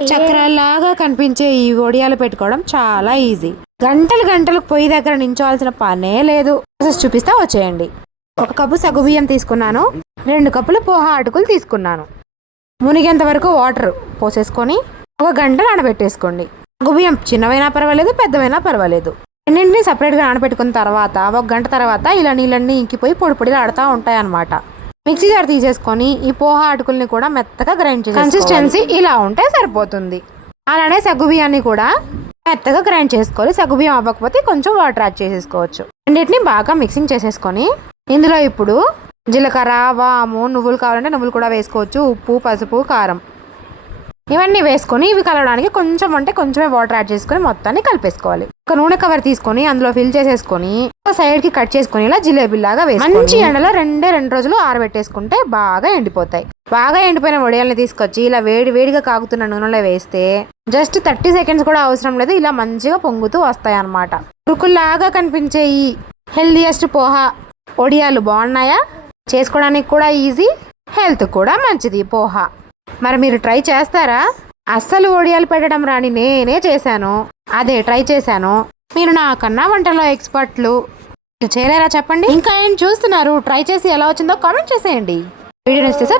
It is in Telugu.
చక్రాల్లాగా కనిపించే ఈ వడియాలు పెట్టుకోవడం చాలా ఈజీ. గంటలు గంటలు పొయ్యి దగ్గర నించోవాల్సిన పనే లేదు. ప్రాసెస్ చూపిస్తా వచ్చేయండి. 1 కప్పు సగ్గుబియ్యం తీసుకున్నాను. 2 కప్పులు పోహా అటుకులు తీసుకున్నాను. మునిగేంత వరకు వాటర్ పోసేసుకొని 1 గంట నానబెట్టేసుకోండి. సగ్గుబియ్యం చిన్నవైనా పర్వాలేదు, పెద్దవైనా పర్వాలేదు. రెండింటిని సపరేట్గా నానబెట్టుకున్న తర్వాత 1 గంట తర్వాత ఇలా నీళ్ళన్నీ ఇంకిపోయి పొడి పొడిలా ఆడుతూ ఉంటాయి అన్నమాట. మిక్సీ జార్ తీసేసుకొని ఈ పోహా అటుకుల్ని కూడా మెత్తగా గ్రైండ్ చేసి కన్సిస్టెన్సీ ఇలా ఉంటే సరిపోతుంది. అలానే సగ్గుబియ్యాన్ని కూడా మెత్తగా గ్రైండ్ చేసుకోవాలి. సగ్గుబియ్యం అవ్వకపోతే కొంచెం వాటర్ యాడ్ చేసేసుకోవచ్చు. రెండింటిని బాగా మిక్సింగ్ చేసేసుకొని ఇందులో ఇప్పుడు జీలకర్ర, వాము, నువ్వులు కావాలంటే నువ్వులు కూడా వేసుకోవచ్చు. ఉప్పు, పసుపు, కారం ఇవన్నీ వేసుకొని ఇవి కలవడానికి కొంచెం అంటే కొంచెమే వాటర్ యాడ్ చేసుకొని మొత్తాన్ని కలిపేసుకోవాలి. ఒక నూనె కవర్ తీసుకొని అందులో ఫిల్ చేసేసుకొని ఒక సైడ్ కి కట్ చేసుకొని ఇలా జిలేబీలాగా వేసుకొని మంచి ఎండలో 2 రోజులు ఆరబెట్టేసుకుంటే బాగా ఎండిపోతాయి. బాగా ఎండిపోయిన వడియాల్ని తీసుకొచ్చి ఇలా వేడిగా కాగుతున్న నూనెలో వేస్తే జస్ట్ 30 సెకండ్స్ కూడా అవసరం లేదు. ఇలా మంచిగా పొంగుతూ వస్తాయి అన్నమాట. కురుకుల్లాగా కనిపించే ఈ హెల్దీయెస్ట్ పోహా వడియాలు బాగున్నాయా? చేసుకోవడానికి కూడా ఈజీ, హెల్త్ కూడా మంచిది పోహా. మరి మీరు ట్రై చేస్తారా? అస్సలు వడియాలు పెట్టడం రాని నేనే చేశాను, అదే ట్రై చేశాను. మీరు నాకన్నా వంటలో ఎక్స్పర్ట్లు, చేయలేరా చెప్పండి? ఇంకా ఏం చూస్తున్నారు? ట్రై చేసి ఎలా వచ్చిందో కామెంట్ చేసేయండి. వీడియో నచ్చితే